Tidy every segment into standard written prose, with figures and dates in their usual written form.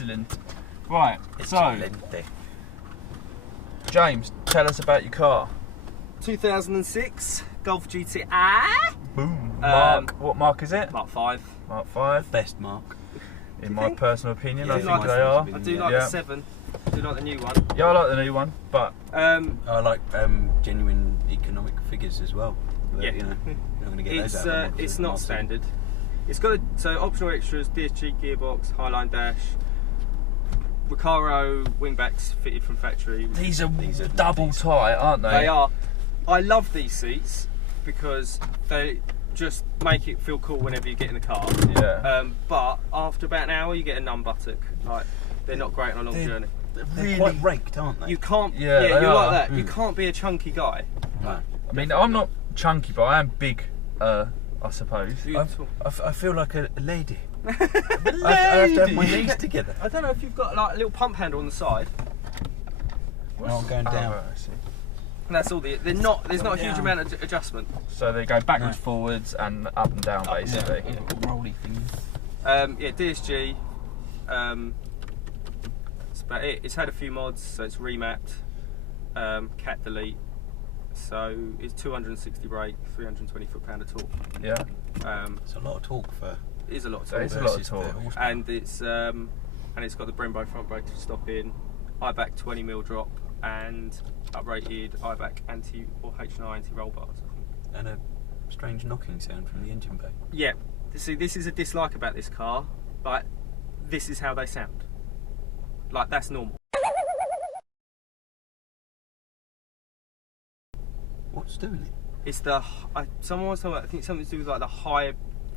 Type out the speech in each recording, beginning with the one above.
Excellent. Right, so James, tell us about your car. 2006 Golf GTI. Boom. Mark, what mark is it? Mark 5. Mark 5. Best mark. In my personal opinion, I think like they are. I do like the 7. I do like the new one. Yeah, I like the new one, but I like genuine economic figures as well. But, yeah, you know, you're not going to get those out of it's not standard. It's got optional extras: DSG gearbox, Highline dash, Recaro wingbacks fitted from factory. these are double tight, aren't they? They are. I love these seats because they just make it feel cool whenever you get in the car. Yeah. But after about an hour, you get a numb buttock. Like, they're not great on a long journey. They're quite raked, aren't they? You can't. Yeah, you're like that. Mm. You can't be a chunky guy. No. I mean, I'm not chunky, but I am big. I suppose. I feel like a lady. I have to have my knees together. I don't know if you've got like a little pump handle on the side. I'm going down. Right, I see. And that's all. There's not a huge amount of adjustment. So they go backwards, forwards, and up and down, basically. Yeah, rolly thing. Yeah, DSG. That's about it. It's had a few mods, so it's remapped. Cat delete. So it's 260 brake, 320 foot-pound of torque. Yeah. It's a lot of torque for. It is a lot of It torque. is a lot of torque. And it's got the Brembro front brake to stop in, IBAC 20mm drop, and uprated IBAC anti or H9 anti-roll bars. I think. And a strange knocking sound from the engine bay. Yeah. See, this is a dislike about this car. Like, this is how they sound. Like, that's normal. What's doing it? It's someone was talking about, I think something to do with like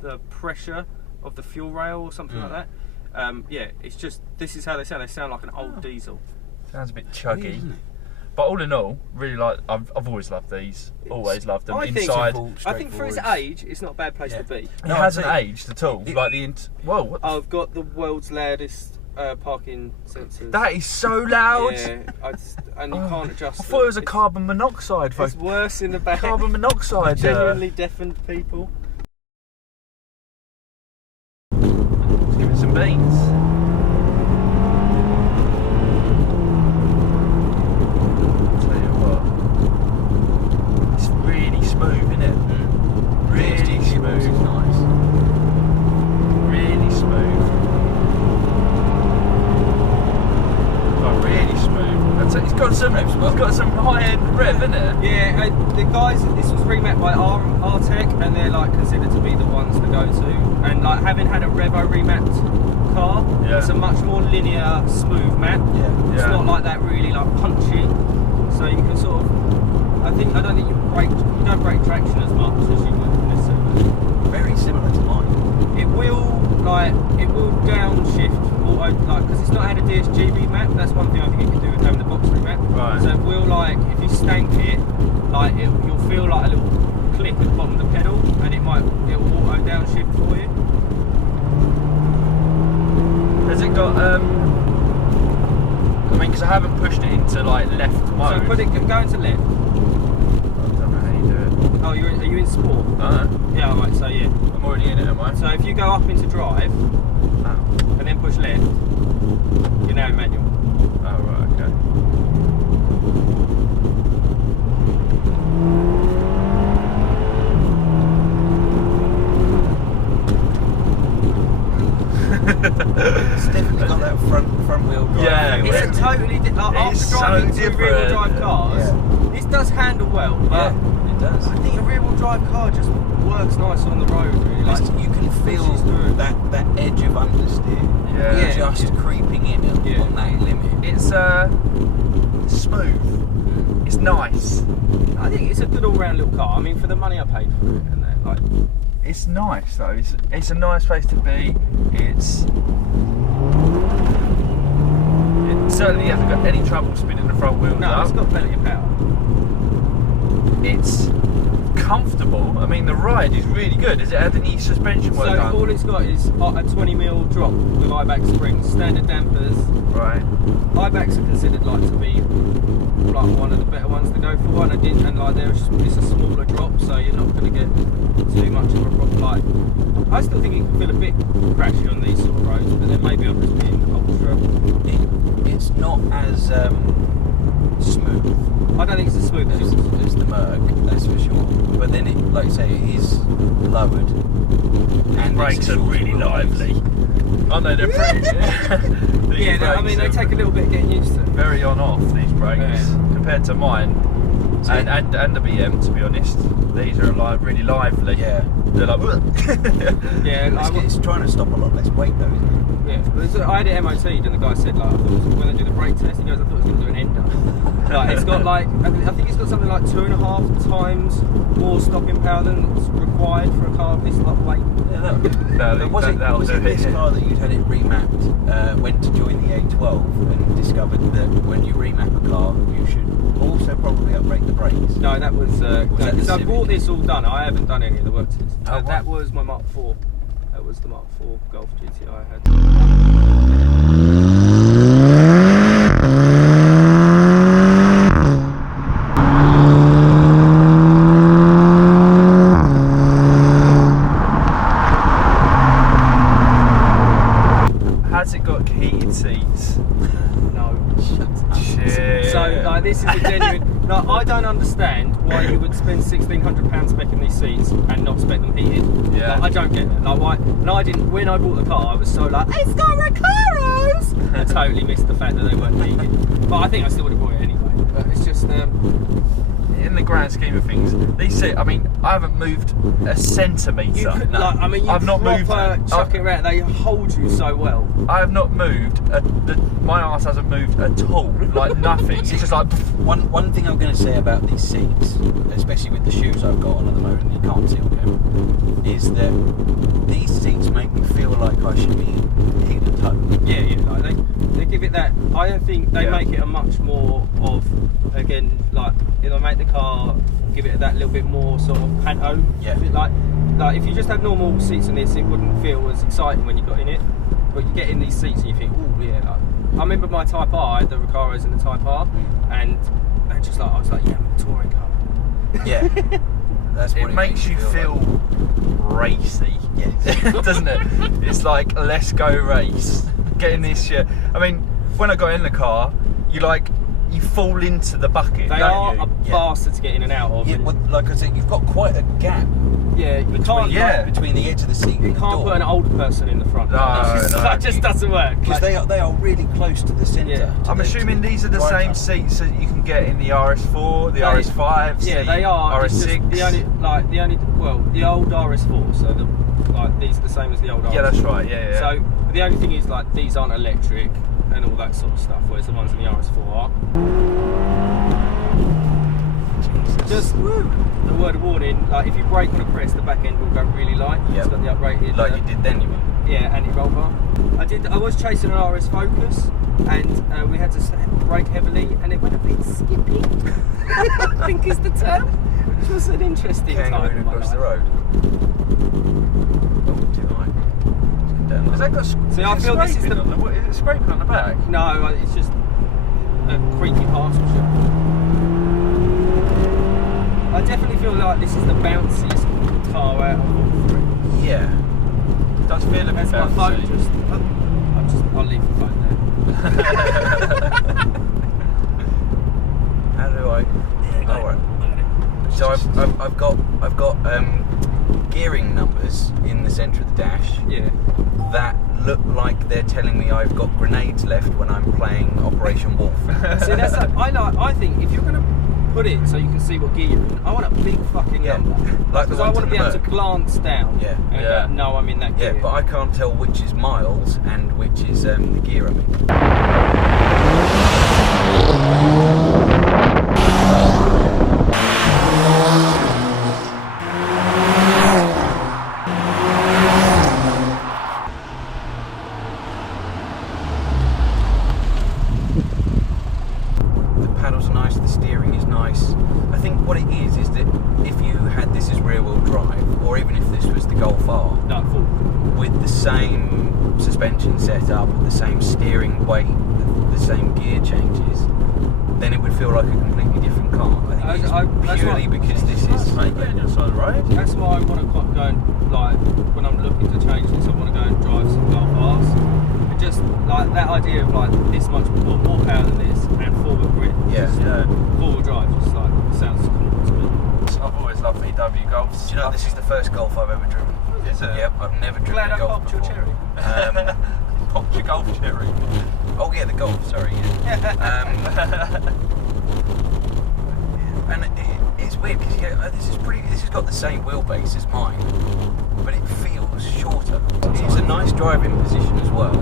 the pressure of the fuel rail or something like that. Yeah, it's just, this is how they sound. They sound like an old diesel. Sounds a bit chuggy. Weird, isn't it? But all in all, really like. I've always loved these. Always loved them. I think Inside, I think for its age, it's not a bad place to be. it hasn't aged at all. Like the whoa. What the I've got the world's loudest parking sensors. that is so loud. Yeah, and you can't adjust. I thought it was a carbon monoxide. It's worse in the back. Carbon monoxide. Genuinely deafened people. Let's give it some beans. Tell you what, it's really smooth, isn't it? Really smooth. It's nice. Really smooth. Oh, really smooth. It's got some high-end rev, isn't it? Yeah, the guys. This was remapped by R-Tech, and they're like considered to be the ones to go to. And like having had a Revo remapped car, it's a much more linear, smooth map. Yeah. It's not like that really like punchy. So you can sort of. I don't think you don't break traction as much as you would in this. Very similar to mine. It will downshift because it's not had a DSG remap. That's one thing I think it can do with having the box remap. Right. So it will if you stank it, you'll feel like a little click at the bottom of the pedal, and it will auto downshift for you. Has it got I mean, because I haven't pushed it into like left mode. So go into left. I don't know how you do it. Oh, are you in sport? Yeah, alright, so yeah. I'm already in it, am I? So if you go up into drive and then push left, you're now in manual. Oh, right, okay. It's definitely got that front wheel drive. Yeah, It's a totally after driving two rear wheel drive cars, this does handle well, but it does. I think a rear wheel drive car just works nice on the road, really. Like, You can feel that edge of understeer just creeping in on that limit. It's smooth. It's nice. I think it's a good all-round little car. I mean, for the money I paid for it, and that, like, It's nice though. It's a nice place to be. It certainly hasn't got any trouble spinning the front wheels up. It's got plenty of power. It's comfortable. I mean, the ride is really good. Has it had any suspension work done? So all it's got is a 20mm drop with IBAC springs, standard dampers. Right. IBACs are considered like to be like one of the better ones to go for, and I didn't. And like it's a smaller drop, so you're not going to get too much of a problem. Like I still think it can feel a bit crashy on these sort of roads, but then maybe I'm just being ultra. It's not as smooth. I don't think it's as smooth as the Merc, that's for sure. But then, like I say, it is lowered. And brakes are really lively. Aren't they? They're pretty. Yeah, I mean they take a little bit getting used to. Very on off these brakes compared to mine, and the BM. To be honest, these are like really lively. Yeah, they're like. It's trying to stop a lot less weight though, isn't it? Yeah, I had it MOT'd and the guy said like when they do the brake test, he goes, I thought it was going to do an ender. Like it's got like I think it's got something like 2.5 times more stopping power than what's required for a car of this lot of weight. Was it this car that you'd had it remapped, went to join the A12 and discovered that when you remap a car, you should also probably upgrade the brakes? No, that was because I bought this all done. I haven't done any of the work since. That was my Mark 4. That was the Mark 4 Golf GTI I had. Has it got heated seats? No. Shit. So like this is a genuine. Like I don't understand why you would spend £1,600 specking these seats and not spec them heated. Yeah. Like, I don't get it. Like why? And I didn't. When I bought the car, I was so like, it's got Recaros. I totally missed the fact that they weren't heated. But I think I still would have bought it anyway. But it's just. In the grand scheme of things, these seats. I mean, I haven't moved a centimetre. I've not moved. Chuck it around. They hold you so well. I have not moved. My arse hasn't moved at all. Like nothing. It's just like one thing I'm going to say about these seats, especially with the shoes I've got on at the moment, and you can't see on camera, is that these seats make me feel like I should be heel and toe. Yeah. Like they give it that. I think they make it a much more of again like it'll make the car give it that little bit more sort of panto. Yeah. Like if you just had normal seats in this, it wouldn't feel as exciting when you got in it. But you get in these seats and you think, oh yeah. Like, I remember my Type R, I had the Recaros in the Type R, and I was like, yeah, I'm a touring car. Yeah. That's what it makes you feel like. Racy. Yeah. Doesn't it? It's like let's go race. Getting this shit. I mean, when I got in the car, you fall into the bucket. They are a bastard to get in and out of. Yeah, well, like I said, you've got quite a gap. Yeah, you between the edge of the seat and the door. You can't put an older person in the front. No, that just doesn't work. Because they are really close to the centre. Yeah. I'm assuming these are the same seats that you can get in the RS4, the RS5. Yeah, they are. RS6. The old RS4. So these are the same as the old RS4. Yeah, that's right. Yeah. So the only thing is these aren't electric and all that sort of stuff, whereas the ones in the RS4 are. Just a word of warning, if you brake on a crest, the back end will go really light. Yeah. It's got the uprated. Like you did then, you mean? Yeah, anti-roll bar. I was chasing an RS Focus, and we had to brake heavily, and it went a bit skippy. I think is the term. Which was an interesting time across the road. Oh, too high. Has that got? See, I feel this is is it scraping on the back? No, it's just a creaky parcel ship. I definitely feel like this is the bounciest car out of all three. Yeah. It does feel a bit bouncy. My phone I'll leave the phone there. How do I? Yeah, right. So I've got gearing numbers in the centre of the dash. Yeah. That look like they're telling me I've got grenades left when I'm playing Operation Wolf. See, I think if you're gonna put it so you can see what gear you're in, I want a big fucking number. Because I want to be able to glance down. Yeah. And go, no, I'm in that gear. Yeah, but I can't tell which is miles and which is the gear I'm in. Set up with the same steering weight, the same gear changes, then it would feel like a completely different car. I think it's purely because this is... Mate, get on your side, right? That's why I want to go and, like, when I'm looking to change this, I want to go and drive some Golf Rs. But just, like, that idea of, like, this much more power than this and forward grip. Yeah. Forward drive, just, like, sounds cool to me. I've always loved VW Golfs. Do you know, this is the first Golf I've ever driven. Is it? Yep, I've never driven Glad a I Golf popped your before. cherry. Popped your Golf cherry. Oh yeah, the Golf, sorry, yeah. And it's weird because this has got the same wheelbase as mine, but it feels shorter. It's a nice driving position as well,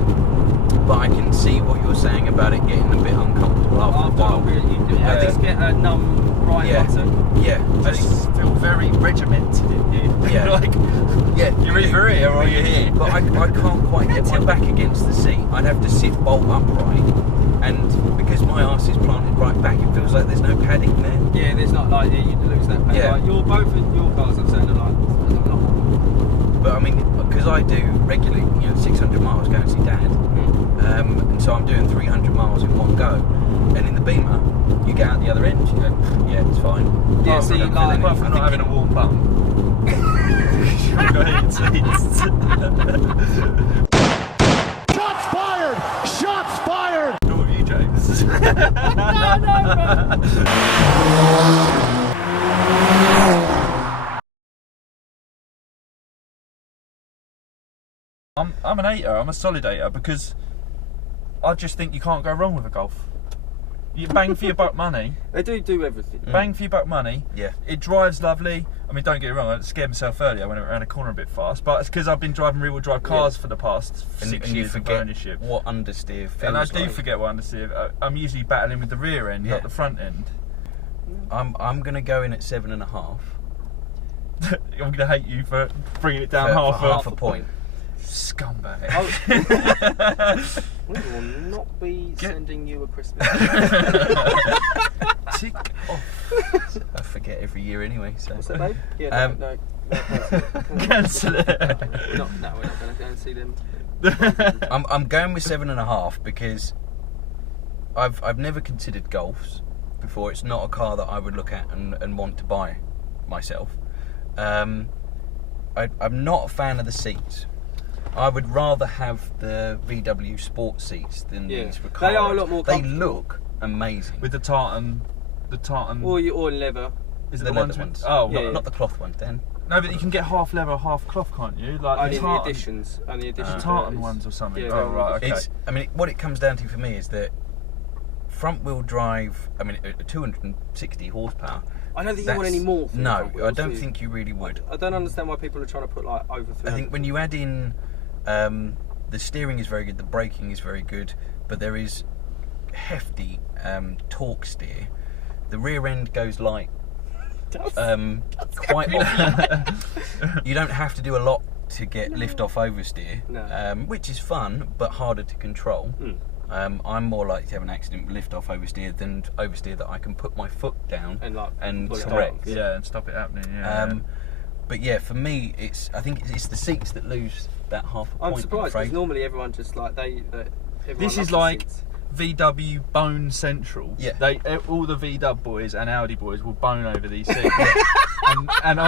but I can see what you're saying about it getting a bit uncomfortable after a while. You do at least get a numb right button. Yeah, I just feel very regimented in here. Yeah. Like, yeah, you're either here or you're here. But I can't quite get my back against the seat. I'd have to sit bolt upright, and because my arse is planted right back, it feels like there's no padding there. Yeah, there's not like you lose that padding. Yeah. Like, both of your cars I've sounded like But I mean, because I do regularly, 600 miles going to see Dad, and so I'm doing 300 miles in one go. And in the Beamer, you get out the other end, you go, yeah, it's fine. Yeah, Oh, see, I'm like, apart from not having a warm bum. You've got heated seats. Shots fired! Shots fired! What have you, James? I'm an hater, I'm a solid hater, because I just think you can't go wrong with a Golf. You bang for your buck money. They do everything. Bang for your buck money. Yeah. It drives lovely. I mean, don't get me wrong, I scared myself earlier when I went around a corner a bit fast, but it's because I've been driving rear-wheel drive cars for the past 6 And you years of forget ownership. what understeer feels And I do like. forget what understeer. I'm usually battling with the rear end, Yeah. not the front end. I'm going to go in at 7.5. I'm going to hate you for bringing it down for half a point. Scumbag. We will not be sending you a Christmas. Tick off. I forget every year anyway. So. What's that, babe? Yeah, no, Cancel it. we're not going to go and see them. I'm going with 7.5 because I've never considered Golfs before. It's not a car that I would look at and want to buy myself. I'm not a fan of the seats. I would rather have the VW Sport seats than these Recaro. They are a lot more They comfortable. look amazing. With the tartan. Or leather. Is it the the leather ones? ones. Oh, Yeah. Not the cloth ones, then. no, but you can get half leather, half cloth, can't you? Like Only the the tartan, editions. Only editions. tartan ones or something. Yeah, oh, right, okay. I mean, what it comes down to for me is that front-wheel drive. I mean, 260 horsepower. I don't think you want any more. From the No, front wheels, I don't do you? think you really would. I don't understand why people are trying to put like over 300. I think when you add in the steering is very good, the braking is very good, but there is hefty torque steer. The rear end goes light quite often. You don't have to do a lot to get lift off oversteer, which is fun but harder to control. I'm more likely to have an accident with lift off oversteer than oversteer that I can put my foot down and pull it correct. out. Yeah, and stop it happening. Yeah. But yeah, for me, I think it's the seats that lose that half a point. I'm surprised because normally everyone just like everyone This loves is the like seats. VW Bone Central. Yeah. All the VW boys and Audi boys will bone over these seats. and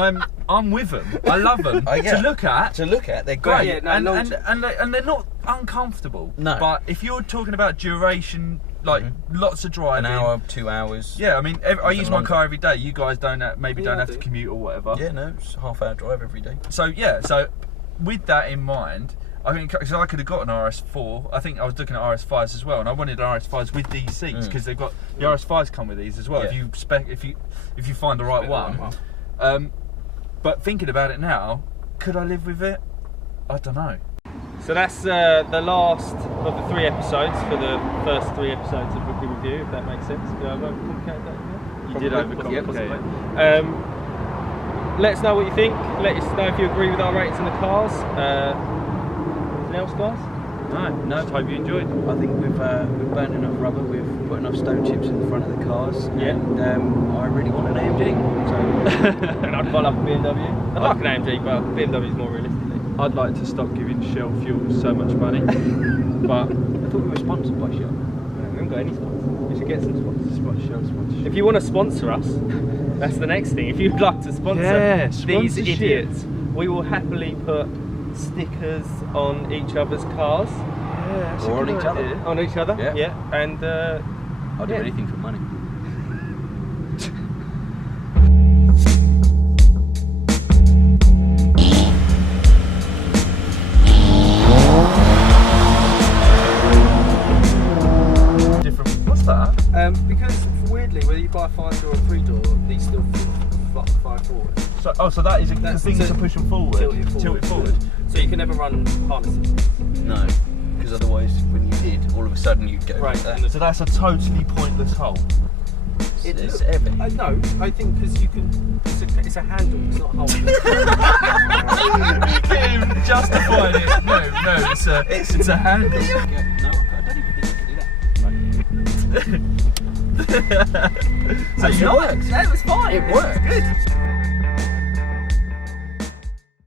I'm with them. I love them. Yeah. To look at. They're great. Yeah, no, and they're not uncomfortable. No. But if you're talking about duration, like lots of driving, An hour, 2 hours. Yeah, I mean, I use my longer. car every day. You guys don't have I to do. commute or whatever. Yeah, no, it's a half-hour drive every day. So yeah, so with that in mind, I think because I could have got an RS4. I think I was looking at RS5s as well, and I wanted RS5s with these seats because they've got the RS5s come with these as well. Yeah. If you find the right one. But thinking about it now, could I live with it? I don't know. So that's the last of the 3 episodes for the first 3 episodes of Rookie Review, if that makes sense. Did I overcomplicate that? You did overcomplicate it. Let us know what you think. Let us know if you agree with our rates in the cars. Anything else, guys? No. Just hope you enjoyed. I think we've burnt enough rubber, we've put enough stone chips in the front of the cars, and I really want an AMG. So. And I'd quite like a BMW. I'd like an AMG, but BMW is more realistically. I'd like to stop giving Shell Fuel so much money, but I thought we were sponsored by Shell. We haven't got any sponsors. We should get some sponsors. Sponsorship. If you want to sponsor us, that's the next thing. If you'd like to sponsor these sponsorship. idiots, we will happily put stickers on each other's cars. Yeah, that's Or a on good each other. idea. On each other, Yeah. and I'll do Yeah. anything for money. Different. What's that? because weirdly, whether you buy a 5-door or 3-door, these still fly forward. So that is the That's- thing so to push them forward. Tilt it forward. So you can never run harnesses. No, because otherwise, when you did, all of a sudden you'd go Right, like that. and So that's a totally pointless hole. It's heavy. No, I think because you can. It's a handle. It's not a hole. You can't even justify it. No, it's a handle. No, I don't even think I can do that. So It works. That was fine. It works. Good.